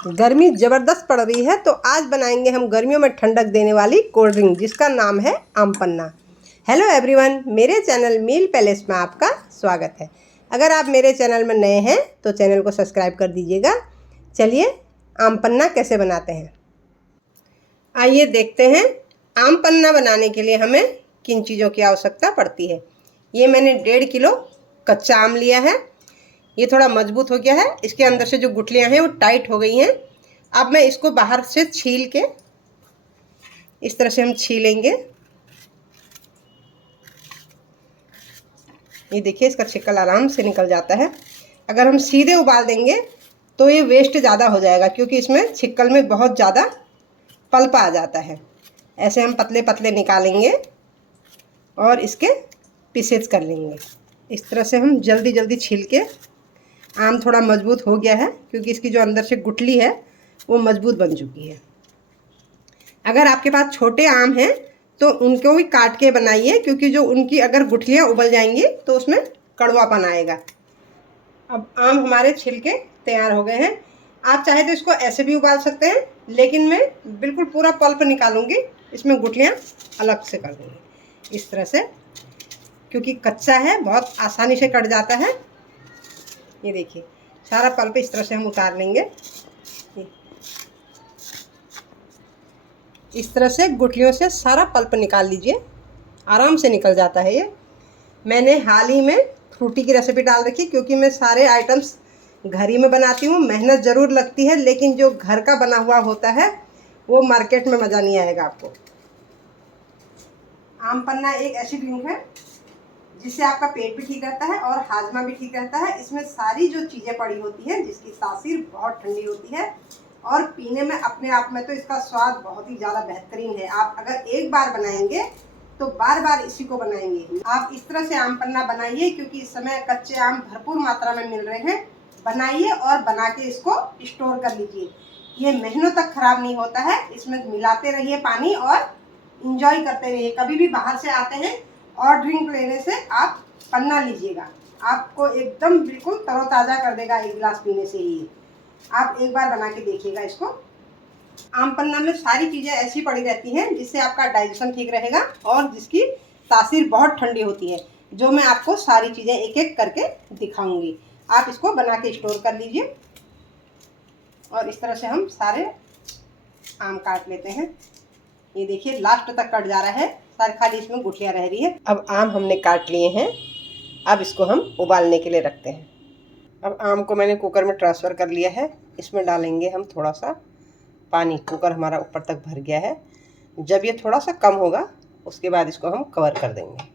गर्मी ज़बरदस्त पड़ रही है तो आज बनाएंगे हम गर्मियों में ठंडक देने वाली कोल्ड ड्रिंक जिसका नाम है आम पन्ना। हेलो एवरीवन, मेरे चैनल मील पैलेस में आपका स्वागत है। अगर आप मेरे चैनल में नए हैं तो चैनल को सब्सक्राइब कर दीजिएगा। चलिए आम पन्ना कैसे बनाते हैं आइए देखते हैं। आम पन्ना बनाने के लिए हमें किन चीज़ों की आवश्यकता पड़ती है। ये मैंने 1.5 किलो कच्चा आम लिया है। ये थोड़ा मजबूत हो गया है, इसके अंदर से जो गुठलियां हैं वो टाइट हो गई हैं। अब मैं इसको बाहर से छील के इस तरह से हम छीलेंगे। ये देखिए इसका छिक्कल आराम से निकल जाता है। अगर हम सीधे उबाल देंगे तो ये वेस्ट ज़्यादा हो जाएगा क्योंकि इसमें छिक्कल में बहुत ज़्यादा पल्प आ जाता है। ऐसे हम पतले पतले निकालेंगे और इसके पीसेज कर लेंगे। इस तरह से हम जल्दी जल्दी छील के, आम थोड़ा मजबूत हो गया है क्योंकि इसकी जो अंदर से गुठली है वो मजबूत बन चुकी है। अगर आपके पास छोटे आम हैं तो उनको भी काट के बनाइए क्योंकि जो उनकी अगर गुठलियाँ उबल जाएंगी तो उसमें कड़वापन आएगा। अब आम हमारे छिलके तैयार हो गए हैं। आप चाहे तो इसको ऐसे भी उबाल सकते हैं, लेकिन मैं बिल्कुल पूरा पल्प निकालूंगी, इसमें गुठलियाँ अलग से कर दूँगी इस तरह से, क्योंकि कच्चा है बहुत आसानी से कट जाता है। ये देखिए सारा पल्प इस तरह से हम उतार लेंगे। इस तरह से गुठलियों से सारा पल्प निकाल लीजिए, आराम से निकल जाता है ये। मैंने हाल ही में फ्रूटी की रेसिपी डाल रखी क्योंकि मैं सारे आइटम्स घर ही में बनाती हूँ। मेहनत ज़रूर लगती है लेकिन जो घर का बना हुआ होता है वो मार्केट में मज़ा नहीं आएगा आपको। आम पन्ना एक ऐसी ड्रिंक है जिससे आपका पेट भी ठीक रहता है और हाजमा भी ठीक रहता है। इसमें सारी जो चीज़ें पड़ी होती हैं जिसकी तासीर बहुत ठंडी होती है और पीने में अपने आप में तो इसका स्वाद बहुत ही ज़्यादा बेहतरीन है। आप अगर एक बार बनाएंगे तो बार बार इसी को बनाएंगे। आप इस तरह से आम पन्ना बनाइए क्योंकि इस समय कच्चे आम भरपूर मात्रा में मिल रहे हैं। बनाइए और बना के इसको स्टोर कर लीजिए। ये महीनों तक ख़राब नहीं होता है। इसमें मिलाते रहिए पानी और इंजॉय करते रहिए। कभी भी बाहर से आते हैं और ड्रिंक लेने से आप पन्ना लीजिएगा, आपको एकदम बिल्कुल तरोताज़ा कर देगा एक गिलास पीने से ही। आप एक बार बना के देखिएगा इसको। आम पन्ना में सारी चीज़ें ऐसी पड़ी रहती हैं जिससे आपका डाइजेशन ठीक रहेगा और जिसकी तासीर बहुत ठंडी होती है, जो मैं आपको सारी चीज़ें एक एक करके दिखाऊंगी। आप इसको बना के स्टोर कर लीजिए। और इस तरह से हम सारे आम काट लेते हैं। ये देखिए लास्ट तक कट जा रहा है, सारी खाली इसमें गुठलियाँ रह रही है। अब आम हमने काट लिए हैं, अब इसको हम उबालने के लिए रखते हैं। अब आम को मैंने कुकर में ट्रांसफ़र कर लिया है। इसमें डालेंगे हम थोड़ा सा पानी। कुकर हमारा ऊपर तक भर गया है। जब ये थोड़ा सा कम होगा उसके बाद इसको हम कवर कर देंगे।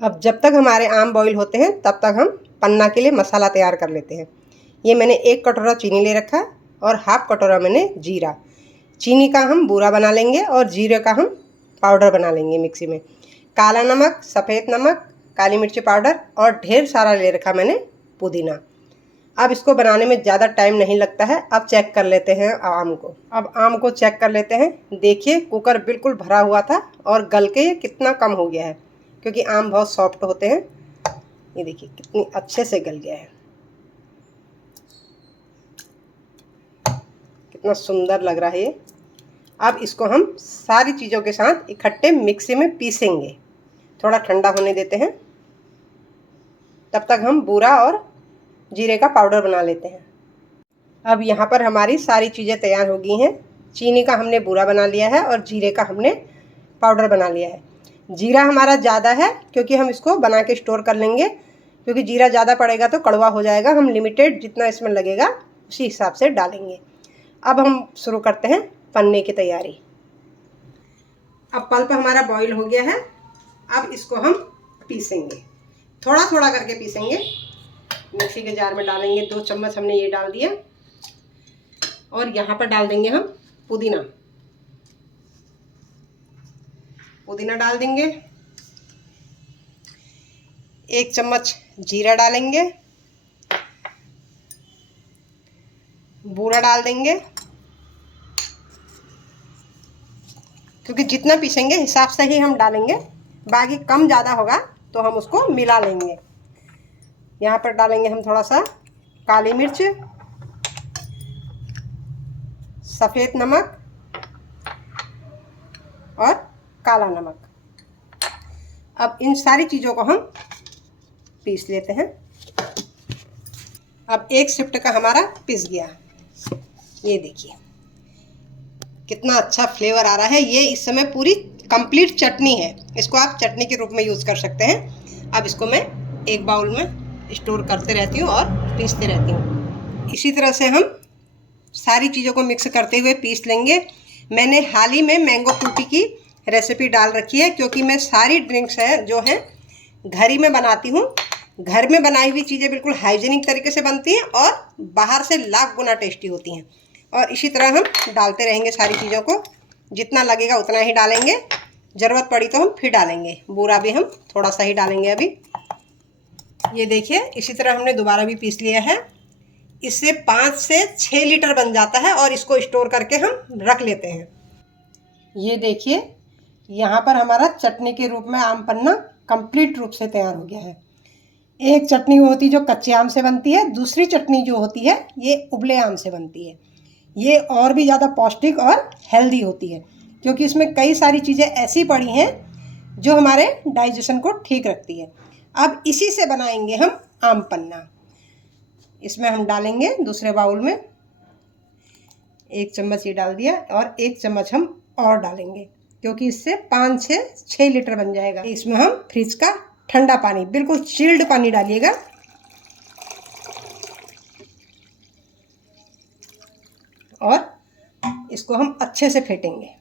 अब जब तक हमारे आम बॉईल होते हैं तब तक हम पन्ना के लिए मसाला तैयार कर लेते हैं। ये मैंने 1 कटोरा चीनी ले रखा है और ½ कटोरा मैंने जीरा। चीनी का हम बूरा बना लेंगे और जीरे का हम पाउडर बना लेंगे मिक्सी में। काला नमक, सफ़ेद नमक, काली मिर्ची पाउडर और ढेर सारा ले रखा मैंने पुदीना। अब इसको बनाने में ज़्यादा टाइम नहीं लगता है। अब चेक कर लेते हैं आम को। अब आम को चेक कर लेते हैं। देखिए कुकर बिल्कुल भरा हुआ था और गल के ये कितना कम हो गया है क्योंकि आम बहुत सॉफ्ट होते हैं। ये देखिए कितनी अच्छे से गल गया है, कितना सुंदर लग रहा है ये। अब इसको हम सारी चीज़ों के साथ इकट्ठे मिक्सी में पीसेंगे। थोड़ा ठंडा होने देते हैं, तब तक हम बूरा और जीरे का पाउडर बना लेते हैं। अब यहाँ पर हमारी सारी चीज़ें तैयार हो गई हैं। चीनी का हमने बूरा बना लिया है और जीरे का हमने पाउडर बना लिया है। जीरा हमारा ज़्यादा है क्योंकि हम इसको बना के स्टोर कर लेंगे, क्योंकि जीरा ज़्यादा पड़ेगा तो कड़वा हो जाएगा। हम लिमिटेड जितना इसमें लगेगा उसी हिसाब से डालेंगे। अब हम शुरू करते हैं पन्ने की तैयारी। अब पल्प हमारा बॉईल हो गया है। अब इसको हम पीसेंगे, थोड़ा थोड़ा करके पीसेंगे। मिक्सी के जार में डालेंगे। 2 चम्मच हमने ये डाल दिया और यहाँ पर डाल देंगे हम पुदीना। पुदीना डाल देंगे। 1 चम्मच जीरा डालेंगे, बूरा डाल देंगे, क्योंकि जितना पीसेंगे हिसाब से ही हम डालेंगे। बाकी कम ज़्यादा होगा तो हम उसको मिला लेंगे। यहाँ पर डालेंगे हम थोड़ा सा काली मिर्च सफ़ेद नमक और काला नमक। अब इन सारी चीज़ों को हम पीस लेते हैं। अब एक शिफ्ट का हमारा पिस गया। ये देखिए कितना अच्छा फ्लेवर आ रहा है। ये इस समय पूरी कंप्लीट चटनी है, इसको आप चटनी के रूप में यूज़ कर सकते हैं। अब इसको मैं एक बाउल में स्टोर करते रहती हूँ और पीसते रहती हूँ। इसी तरह से हम सारी चीज़ों को मिक्स करते हुए पीस लेंगे। मैंने हाल ही में मैंगो फ्रूटी की रेसिपी डाल रखी है, क्योंकि मैं सारी ड्रिंक्स है जो हैं घर ही में बनाती हूँ। घर में बनाई हुई चीज़ें बिल्कुल हाइजीनिक तरीके से बनती हैं और बाहर से लाख गुना टेस्टी होती हैं। और इसी तरह हम डालते रहेंगे सारी चीज़ों को, जितना लगेगा उतना ही डालेंगे, ज़रूरत पड़ी तो हम फिर डालेंगे। बूरा भी हम थोड़ा सा ही डालेंगे अभी। ये देखिए इसी तरह हमने दोबारा भी पीस लिया है। इससे 5 से 6 लीटर बन जाता है और इसको स्टोर करके हम रख लेते हैं। ये देखिए यहाँ पर हमारा चटनी के रूप में आम पन्ना कंप्लीट रूप से तैयार हो गया है। एक चटनी वो होती है जो कच्चे आम से बनती है, दूसरी चटनी जो होती है ये उबले आम से बनती है। ये और भी ज़्यादा पौष्टिक और हेल्दी होती है, क्योंकि इसमें कई सारी चीज़ें ऐसी पड़ी हैं जो हमारे डाइजेशन को ठीक रखती है। अब इसी से बनाएंगे हम आम पन्ना। इसमें हम डालेंगे दूसरे बाउल में 1 चम्मच ये डाल दिया और 1 चम्मच हम और डालेंगे, क्योंकि इससे 5 से 6 लीटर बन जाएगा। इसमें हम फ्रिज का ठंडा पानी, बिल्कुल चिल्ड पानी डालिएगा। और इसको हम अच्छे से फेंटेंगे।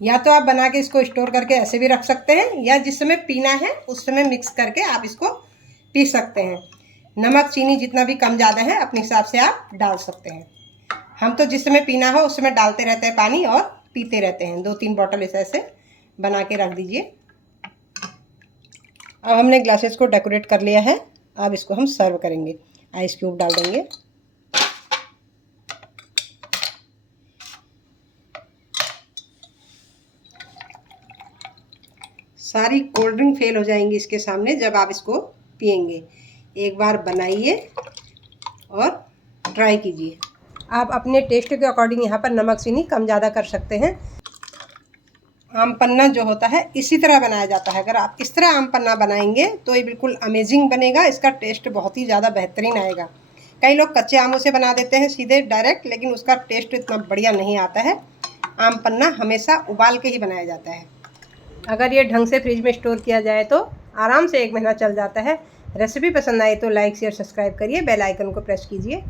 या तो आप बना के इसको स्टोर करके ऐसे भी रख सकते हैं, या जिस समय पीना है उस समय मिक्स करके आप इसको पी सकते हैं। नमक चीनी जितना भी कम ज़्यादा है अपने हिसाब से आप डाल सकते हैं। हम तो जिस समय पीना हो उस समय डालते रहते हैं पानी और पीते रहते हैं। 2-3 बॉटल ऐसे बना के रख दीजिए। अब हमने ग्लासेस को डेकोरेट कर लिया है। अब इसको हम सर्व करेंगे। आइस क्यूब डाल देंगे। सारी कोल्ड ड्रिंक फेल हो जाएंगी इसके सामने जब आप इसको पियेंगे। एक बार बनाइए और ट्राई कीजिए। आप अपने टेस्ट के अकॉर्डिंग यहाँ पर नमक चीनी कम ज़्यादा कर सकते हैं। आम पन्ना जो होता है इसी तरह बनाया जाता है। अगर आप इस तरह आम पन्ना बनाएंगे तो ये बिल्कुल अमेजिंग बनेगा। इसका टेस्ट बहुत ही ज़्यादा बेहतरीन आएगा। कई लोग कच्चे आमों से बना देते हैं सीधे डायरेक्ट, लेकिन उसका टेस्ट इतना बढ़िया नहीं आता है। आम पन्ना हमेशा उबाल के ही बनाया जाता है। अगर ये ढंग से फ्रिज में स्टोर किया जाए तो आराम से 1 महीना चल जाता है। रेसिपी पसंद आए तो लाइक शेयर सब्सक्राइब करिए, बेल आइकन को प्रेस कीजिए।